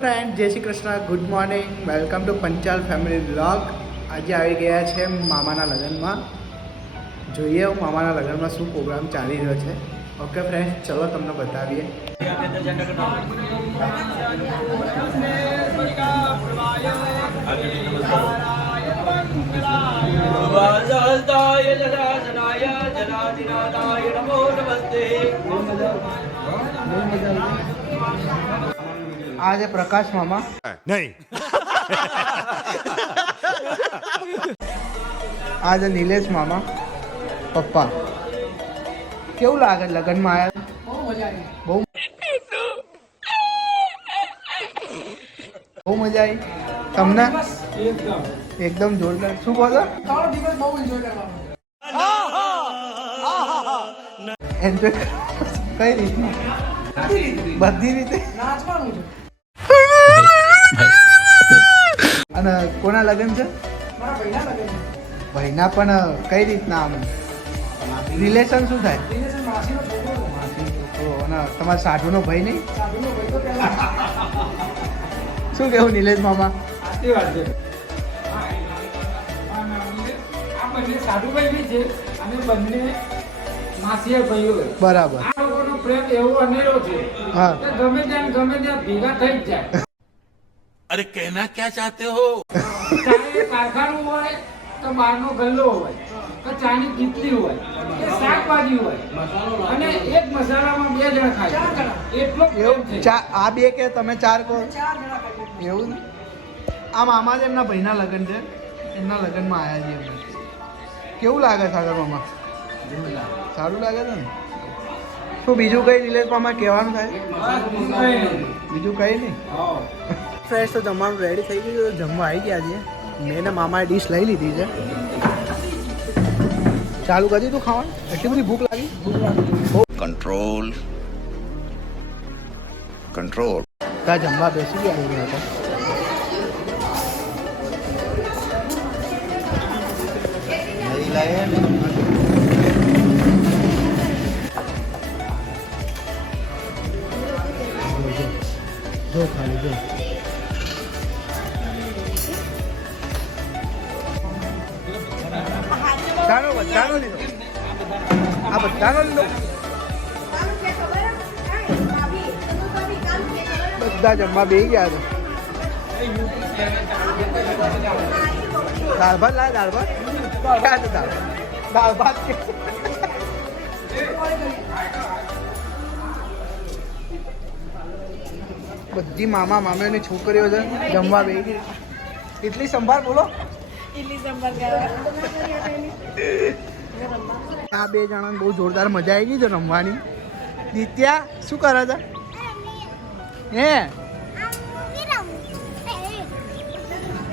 Friend, Jai Shri Krishna, good morning, welcome to Panchal family blog આજે આવી ગયા છે મામાના લગ્નમાં. જોઈએ હું મામાના લગ્નમાં શું પ્રોગ્રામ ચાલી રહ્યો છે. ઓકે ફ્રેન્ડ ચલો તમને બતાવીએ. જલાજનાય નમો આ છે પ્રકાશ મામા. નહીં. આ છે નિલેશ મામા પપ્પા. કેવું લાગે લગ્નમાં આવ્યા બહુ બહુ મજા આવી. તમને? એકદમ જોરદાર. શું બોલો એન્જોય કઈ રીતનું બધી રીતે? અને કોના લગ્ન છે? ભાઈના પણ કઈ રીતના આમ? રિલેશન શું થાય? અને તમારા સાઢુનો ભાઈ નહીં? શું કેવું નિલેશ મામા? સાચી આ બંને સાધુભાઈ છે અને બંને માસીયા ભાઈઓ બરાબર. આ લોકોનો પ્રેમ એવો અનેરો છે હા. ગમે ત્યાં ગમે ત્યાં ભેગા થઈ જ જાય. અરે કહેના ક્યાં ચાહતે હો? ચાહે કારખાનું હોય તો બહારનો ગલ્લો હોય તો ચાની કીટલી હોય કે શાકભાજી હોય. અને એક મસાલામાં બે જણ ખાય એટલો એવું? ચા આ બે કે તમે ચાર કહો? એવું ને? આ મામા જ એમના ભાઈના લગ્ન છે એમના લગ્નમાં આવ્યા છે અમે કેવું લાગે સાગર મામા? સારું લાગે છે ને? શું બીજું કઈ નિલેશ મામા કહેવાનું થાય? બીજું કઈ નહીં. ફ્રેશ તો જમવાનું રેડી થઈ ગયું છે જમવા આવી ગયા છે મેં ને મામાએ ડીશ લઈ લીધી છે. ચાલુ કરી દીધું ખાવાનું? એટલી બધી ભૂખ લાગી? ભૂખ લાગી. Control. Control. ત્યાં જમવા બેસી ગયા અમે હતા બધાનો લીધો. આ બધાનો લીધો. બધા જમવા બે ગયા છે. દાળ ભાત લાય, દાળ ભાત? દાળ દાળ ભાત બધી મામા, મામીઓની છોકરીઓ છે, જમવા બે ગઈ. એટલી સંભાળ બોલો. આ બે જણાને બહુ જોરદાર મજા આવી ગઈ છે રમવાની. દિત્યા, શું કરે છે? હે?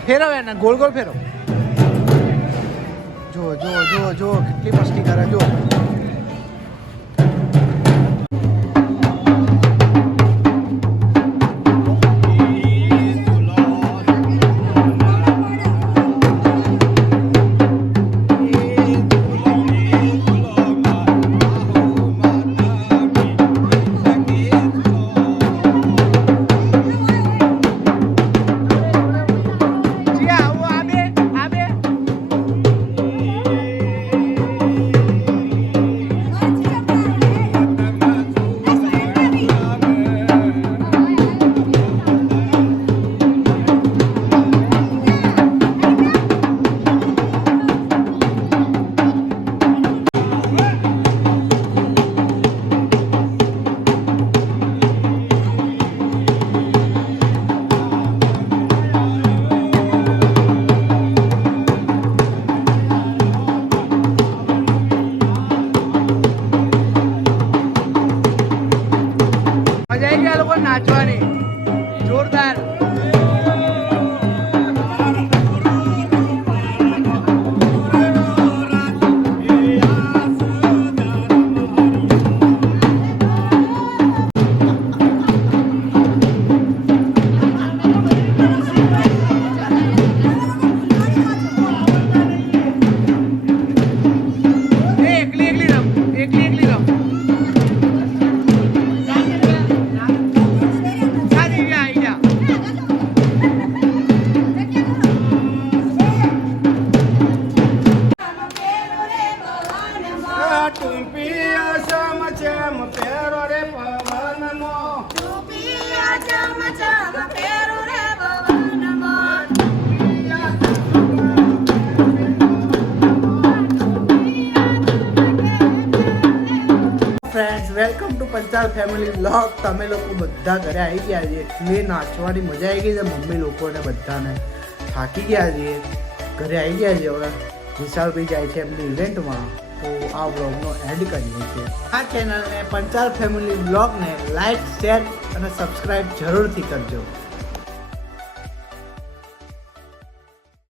ફેરવ એને, ગોળ ગોળ ફેરવ. જો જો જો જો કેટલી મસ્તી કરે જો જી ગઈ આ ફેમિલી બ્લોગ તમે લોકો બધા ઘરે આવી ગયા છે એટલે નાચવાની મજા આવી ગઈ છે મમ્મી લોકોને બધાને. થાકી ગયા છે ઘરે આવી ગયા છે હવે. વિશાલભાઈ જાય છે એમની ઇવેન્ટમાં તો આ બ્લોગનો એડ કરીએ છીએ. આ ચેનલને પંચાલ ફેમિલી બ્લોગને લાઈક શેર અને સબસ્ક્રાઈબ જરૂરથી કરજો.